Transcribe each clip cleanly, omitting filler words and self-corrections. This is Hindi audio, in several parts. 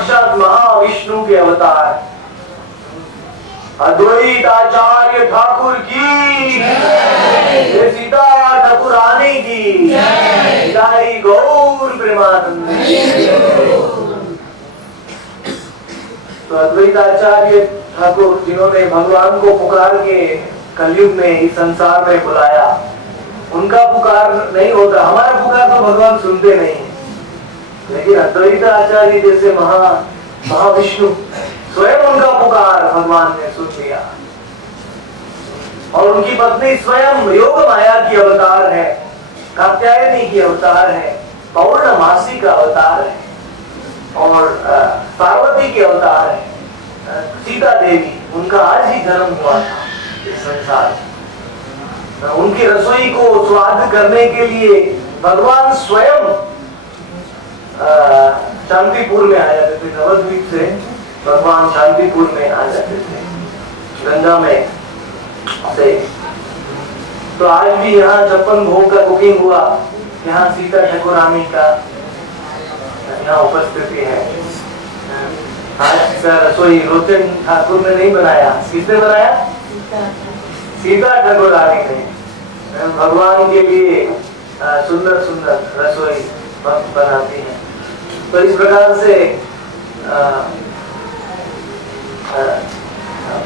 साक्षात महाविष्णु के अवतार अद्वैत आचार्य ठाकुर की जय, सीता ठाकुरानी की जय, गौर प्रेमानंद। तो अद्वैत आचार्य ठाकुर जिन्होंने भगवान को पुकार के कलयुग में इस संसार में बुलाया, उनका पुकार नहीं होता, हमारा पुकार तो भगवान सुनते नहीं, लेकिन अद्वैत आचार्य जैसे महाविष्णु स्वयं उनका पुकार भगवान ने सुन लिया। और उनकी पत्नी स्वयं योग माया की अवतार है, कात्यायनी की अवतार है, पौर्णमासी का अवतार है और पार्वती के अवतार है, सीता देवी। उनका आज ही जन्म हुआ था इस संसार में। उनकी रसोई को स्वाद करने के लिए भगवान स्वयं शांतिपुर में आ जाते थे। नवद्वीप से भगवान शांतिपुर में आ जाते थे, गंगा में से। तो आज भी यहाँ 56 भोग का कुकिंग हुआ, यहाँ सीता ठाकुरानी का यहाँ उपस्थिति है। आज रसोई लोचन ठाकुर ने नहीं बनाया, किसने बनाया? सीता ठाकुरानी ने भगवान के लिए सुंदर सुंदर रसोई बनाती है। तो इस प्रकार से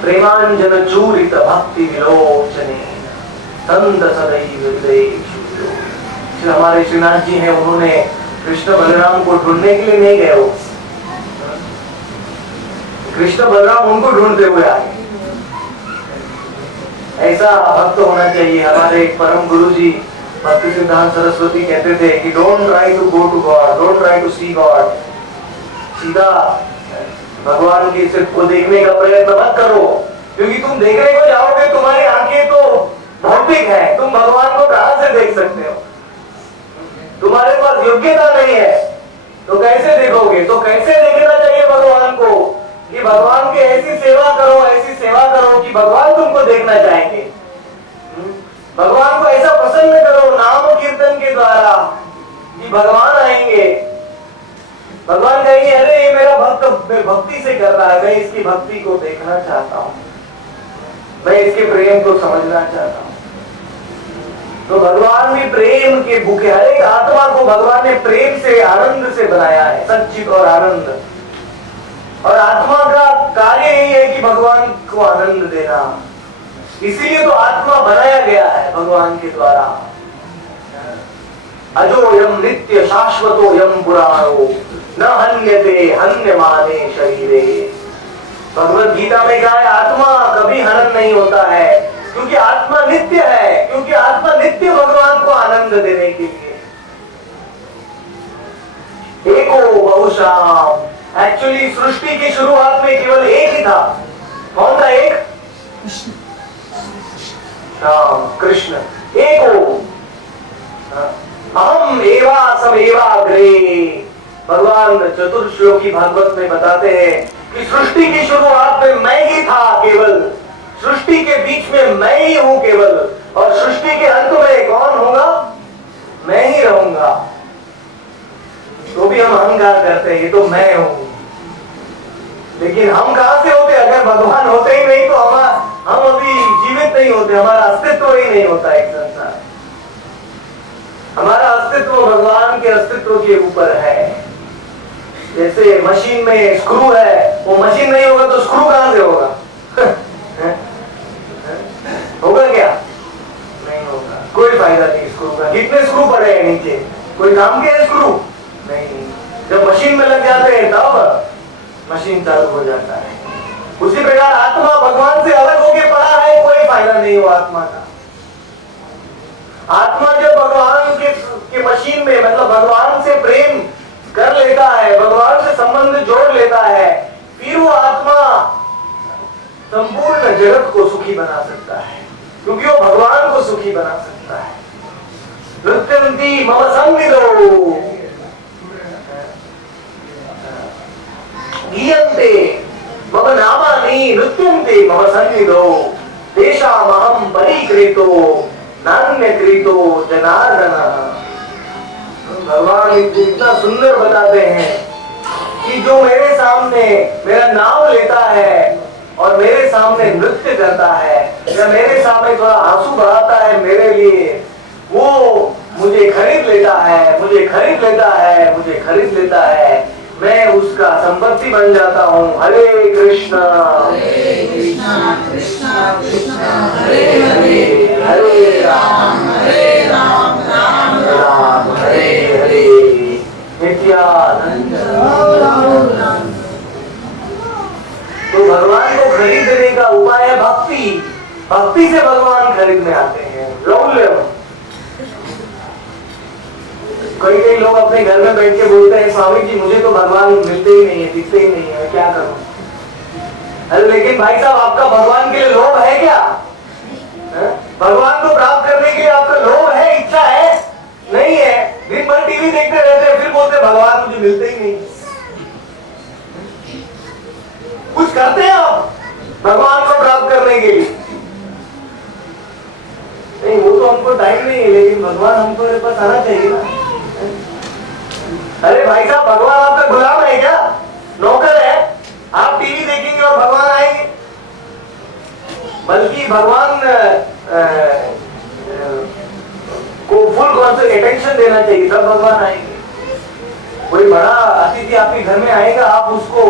प्रेमांजन चूरित भक्ति विलोचने तंद सदैव हृदयेषु। हमारे श्रीनाथ जी हैं, उन्होंने कृष्ण बलराम को ढूंढने के लिए नहीं गए, वो कृष्ण बलराम उनको ढूंढते हुए आए। ऐसा भक्त होना चाहिए। हमारे परम गुरु जी भक्ति सिद्धांत सरस्वती कहते थे कि don't try to go to god, don't try to see god. सीधा भगवान की सिर्फ को देखने का प्रयत्न मत करो, क्योंकि तुम देखने को जाओगे, तुम्हारी आंखें तो भौतिक है, तुम भगवान को कहां से देख सकते हो? तुम्हारे पास योग्यता नहीं है तो कैसे देखोगे? तो कैसे देखना चाहिए भगवान को कि भगवान की ऐसी सेवा करो कि भगवान तुमको देखना चाहेंगे। भगवान को ऐसा प्रसन्न करो नाम कीर्तन के द्वारा कि भगवान आएंगे, भगवान कहेंगे अरे ये मेरा भक्त भक्ति से कर रहा है, मैं इसकी भक्ति को देखना चाहता हूँ, मैं इसके प्रेम को समझना चाहता हूँ। तो भगवान भी प्रेम के भूखे, हर एक आत्मा को भगवान ने प्रेम से आनंद से बनाया है, सच्चित और आनंद। और आत्मा का कार्य यही है कि भगवान को आनंद देना, इसीलिए तो आत्मा बनाया गया है भगवान के द्वारा। अजोयम नित्य शाश्वतोयम पुराणो न हन्यते हन्यमाने शरीरे। भगवद गीता में कहा है आत्मा कभी हनन नहीं होता है, क्योंकि आत्मा नित्य है, क्योंकि आत्मा नित्य भगवान को आनंद देने के लिए। एको बहुशाम, एक्चुअली सृष्टि की शुरुआत में केवल एक ही था। कौन था एक? राम कृष्ण। एको अहम एवा समेवाग्रे। भगवान चतुर्श्लोकी भागवत में बताते हैं कि सृष्टि की शुरुआत में मैं ही था केवल, सृष्टि के बीच में मैं ही हूं केवल, और सृष्टि के अंत में कौन होगा? मैं ही रहूंगा। तो भी हम अहंकार करते हैं तो मैं हूं, लेकिन हम कहां से होते? अगर भगवान होते ही नहीं तो हम अभी जीवित नहीं होते, हमारा अस्तित्व ही नहीं होता एक संसार। हमारा अस्तित्व भगवान के अस्तित्व के ऊपर है। जैसे मशीन में स्क्रू है, वो मशीन नहीं होगा तो स्क्रू कहां से होगा? होगा क्या? नहीं होगा, कोई फायदा नहीं स्क्रू का। कितने स्क्रू पड़े हैं नीचे, कोई काम के है स्क्रू? नहीं। जब मशीन में लग जाते हैं तब मशीन चालू हो जाता है। उसी प्रकार आत्मा भगवान से अलग होके पड़ा है, कोई फायदा नहीं हो आत्मा का। आत्मा जब भगवान के मशीन में, मतलब भगवान से प्रेम कर लेता है, भगवान से संबंध जोड़ लेता है, फिर वो आत्मा संपूर्ण जगत को सुखी बना सकता है, क्योंकि वो भगवान को सुखी बना सकता है। नृत्यन्ति मम संविदो गीयन्ते मम नामानि नृत्यन्ते मम संविदो तेषामहं परिकृतो नान्यकृतो जनार्दन। भगवान इतना सुंदर बताते हैं कि जो मेरे सामने मेरा नाम लेता है और मेरे सामने नृत्य करता है या मेरे सामने थोड़ा आंसू बहाता है मेरे लिए, वो मुझे खरीद लेता है, मुझे खरीद लेता है, मुझे खरीद लेता है, मैं उसका संपत्ति बन जाता हूँ। हरे कृष्णा कृष्णा कृष्णा कृष्णा हरे हरे हरे राम राम राम हरे हरे नित्यानंद। तो भगवान को खरीदने का उपाय है भक्ति। भक्ति से भगवान खरीदने आते हैं। लौल्यम। कई कई लोग अपने घर में बैठ के बोलते हैं स्वामी जी मुझे तो भगवान मिलते ही नहीं है, दिखते ही नहीं है, क्या करूं? अरे लेकिन भाई साहब आपका भगवान के लिए लोभ है क्या? भगवान को प्राप्त करने के लिए आपका लोभ है, इच्छा है? नहीं है। दिन भर टीवी देखते रहते हैं, फिर बोलते भगवान मुझे मिलते ही नहीं। कुछ करते हैं आप भगवान को प्राप्त करने के लिए? नहीं, वो तो हमको टाइम नहीं है, लेकिन भगवान हमको पास आना चाहिए ना। अरे भाई साहब भगवान आपका गुलाम है क्या? नौकर है? आप टीवी देखेंगे और भगवान आएंगे? बल्कि भगवान को फुल कॉन्सेंट्रेशन अटेंशन देना चाहिए, तब भगवान आएंगे। कोई बड़ा अतिथि आपके घर में आएगा, आप उसको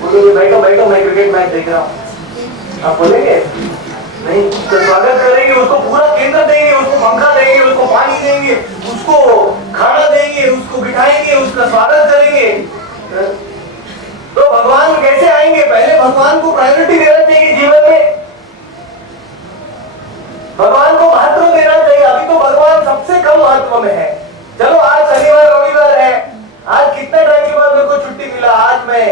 बोलोगे बैठो बैठो मैं क्रिकेट मैच देख रहा हूँ, आप बोलेंगे? नहीं, तो स्वागत करेंगे, उसको पूरा केंद्र देंगे, उसको पंखा देंगे, उसको पानी देंगे, उसको खाना देंगे, उसको बिठाएंगे, उसका स्वागत करेंगे। तो भगवान कैसे आएंगे? पहले भगवान को प्रायोरिटी देना चाहिए जीवन में, भगवान को महत्व देना चाहिए। अभी तो भगवान सबसे कम महत्व में है। चलो आज शनिवार रविवार है, आज कितने टाइम के बाद मेरे को छुट्टी मिला, आज मैं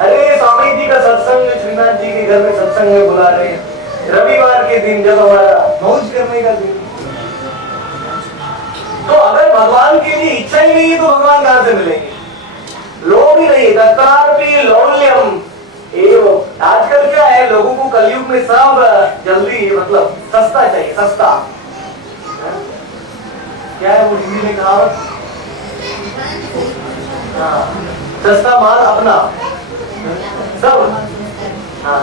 अरे स्वामी जी का सत्संग श्रीनाथ जी के घर में सत्संग में बुला रहे हैं रविवार के दिन, जब हमारा मौज करने का दिन। तो अगर भगवान के लिए इच्छा ही नहीं है तो भगवान कहां से मिलेंगे? लोभ ही नहीं, तत्रापि लौल्यम एवं। आजकल क्या है, लोगों को कलयुग में सब जल्दी मतलब सस्ता चाहिए, सस्ता। क्या है वो हिंदी में कहावत? सस्ता माल अपना, सब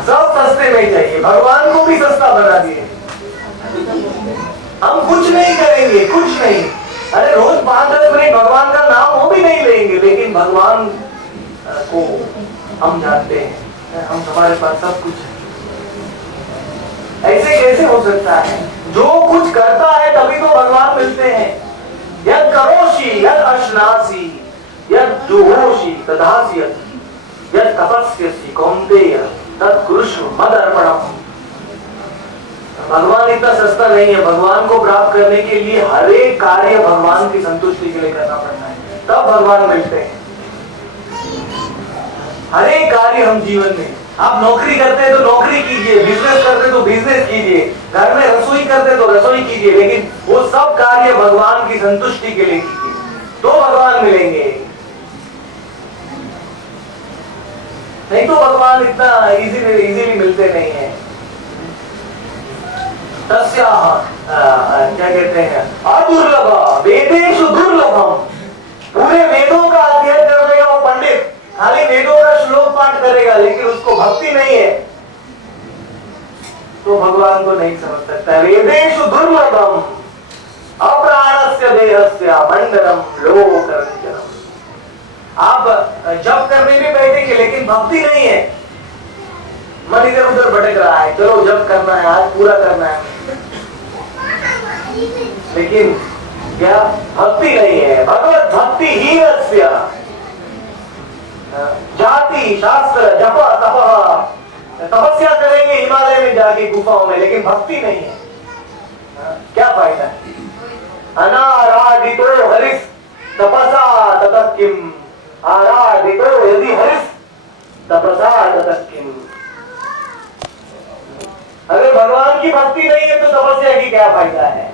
सब सस्ते में चाहिए। भगवान को भी सस्ता बना दिए। हम कुछ नहीं करेंगे, कुछ नहीं। अरे रोज 5-10 मिनट भगवान का नाम वो भी नहीं लेंगे, लेकिन भगवान को हम जानते हैं, हम हमारे पास सब कुछ है। ऐसे कैसे हो सकता है? जो कुछ करता है तभी तो भगवान मिलते हैं। यद करोषि यद अश्नासि यद जुहोषि तदासि यद तपस्यसि कौन्तेय तत्कुरुष्व मदर्पणम्। भगवान इतना सस्ता नहीं है। भगवान को प्राप्त करने के लिए हर एक कार्य भगवान की संतुष्टि के लिए करना पड़ता है, तब भगवान मिलते हैं। हर एक कार्य हम जीवन में, आप नौकरी करते हैं तो नौकरी कीजिए, बिजनेस करते तो बिजनेस कीजिए, घर में रसोई करते तो रसोई कीजिए, लेकिन वो सब कार्य भगवान की संतुष्टि के लिए कीजिए, तो भगवान मिलेंगे। नहीं तो भगवान इतना इजीली मिलते नहीं है। तस्याः क्या कहते हैं, अदुर्लभ वेदेषु दुर्लभम। पूरे वेदों का अध्ययन करेगा वो पंडित, खाली वेदों का श्लोक पाठ करेगा, लेकिन उसको भक्ति नहीं है तो भगवान को नहीं समझ सकता। वेदेषु दुर्लभम अप्राणस्य देहस्य मंडलम लोकरंजनम। आप जप करने भी बैठेंगे लेकिन भक्ति नहीं है, मन इधर उधर भटक रहा है, चलो जप करना है, आज पूरा करना है, लेकिन क्या भक्ति नहीं है। भगवत भक्ति ही जाति शास्त्र जप तप, तपस्या करेंगे हिमालय में जाके गुफाओं में, लेकिन भक्ति नहीं है, क्या फायदा है? अनाराधितो हरिस तपसा ततः किम, आराधितो यदि हरिस तपसा ततः किम। अगर भगवान की भक्ति नहीं है तो तपस्या की क्या फायदा है?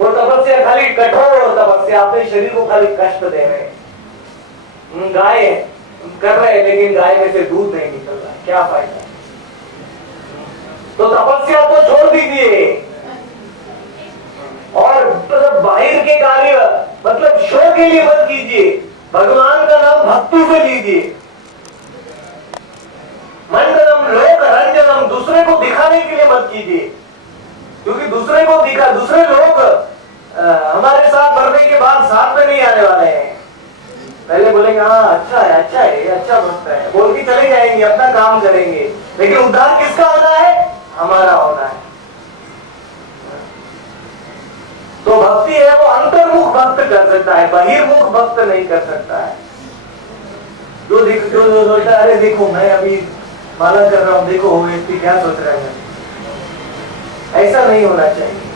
वो तपस्या खाली कठोर तपस्या, अपने शरीर को खाली कष्ट दे रहे। गाय कर रहे लेकिन गाय में से दूध नहीं निकल रहा, क्या फायदा? तो तपस्या तो छोड़ दीजिए और बाहर के के लिए मत कीजिए, भगवान का नाम भक्ति से लीजिए। मंडलम लोक रंजनम, दूसरे को दिखाने के लिए मत कीजिए, क्योंकि दूसरे लोग हमारे साथ बढ़ने के बाद साथ में नहीं आने वाले हैं। पहले बोलेंगे हाँ अच्छा है, अच्छा भक्त है, बोल के चले जाएंगे, अपना काम करेंगे, लेकिन उद्धार किसका होना है? हमारा होना है। तो भक्ति है वो अंतर्मुख भक्त कर सकता है, बहिर्मुख भक्त नहीं कर सकता है। जो सोचता है अरे देखो मैं अभी माला कर रहा हूं, देखो वो व्यक्ति क्या सोच रहा है, ऐसा नहीं होना चाहिए।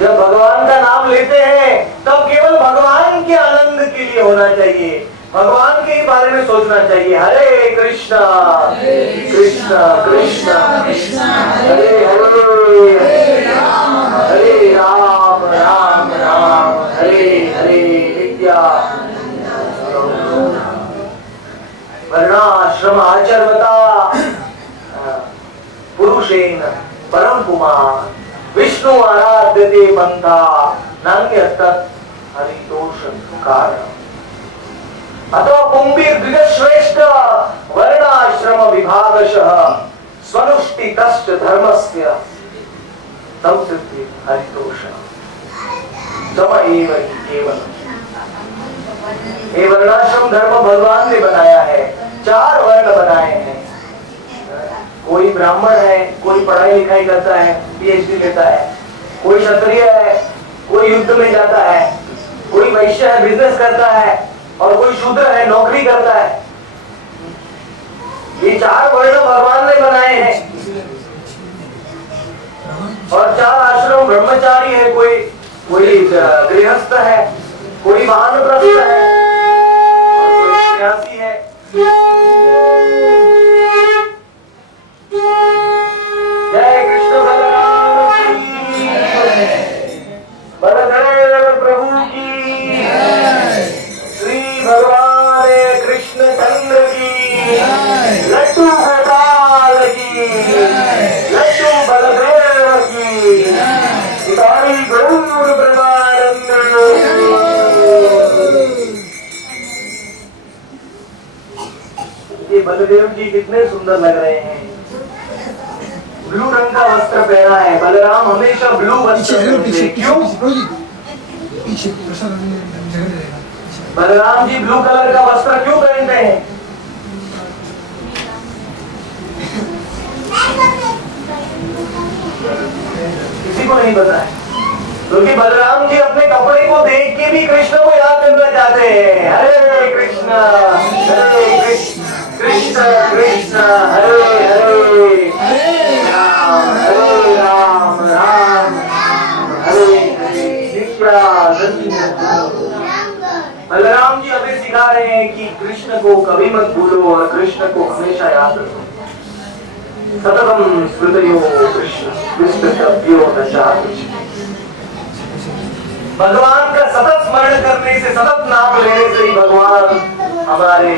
जब भगवान का नाम लेते हैं तब केवल भगवान के आनंद के लिए होना चाहिए, भगवान के बारे में सोचना चाहिए। हरे कृष्णा कृष्णा कृष्णा कृष्णा हरे हरे हरे राम राम राम हरे हरे नित्यानंद। वर्णाश्रम आचर्वता पुरुषेण परम पुमान् विष्णु आराध्यते पंथा नान्यस्तत् हरितोष कारण। अतो पुंभिर्द्विजश्रेष्ठ वर्णाश्रम विभागशः स्वनुष्ठितश्च धर्मस्य संसिद्धि हरितोष सम एव हि केवलम्। ये वर्णाश्रम धर्म भगवान ने बनाया है, 4 वर्ण बनाए हैं। कोई ब्राह्मण है, कोई पढ़ाई लिखाई करता है, पीएचडी लेता है, कोई क्षत्रिय है, कोई युद्ध में जाता है, कोई वैश्य है, बिजनेस करता है, और कोई शूद्र है, नौकरी करता है। ये 4 वर्ण भगवान ने बनाए हैं। और 4 आश्रम, ब्रह्मचारी है, कोई गृहस्थ है, कोई वानप्रस्थ है, और कोई सन्यासी है। जय कृष्ण बलराम की, बलदेव प्रभु की, श्री भगवान कृष्ण चंद्र की, लड्डू गोपाल की, लड्डू बलदेव की, निताई गौर प्रेमानंद। ये बलदेव जी कितने सुंदर लग रहे हैं, ब्लू रंग का वस्त्र पहना है। बलराम हमेशा ब्लू वस्त्र पहनते हैं, क्यों? बलराम जी ब्लू कलर का वस्त्र क्यों पहनते हैं? किसी को नहीं पता है, क्योंकि बलराम जी अपने कपड़े को देख के भी कृष्ण को याद करना चाहते हैं। हरे कृष्ण कृष्ण कृष्ण हरे हरे हरे राम राम हरे हरे नित्यानंद। बलराम जी हमें सिखा रहे हैं कि कृष्ण को कभी मत भूलो और कृष्ण को हमेशा याद रखो। सततम स्मृतयो कृष्ण विस्मृतव्यो न चापि। भगवान का सतत स्मरण करने से, सतत नाम लेने से ही भगवान हमारे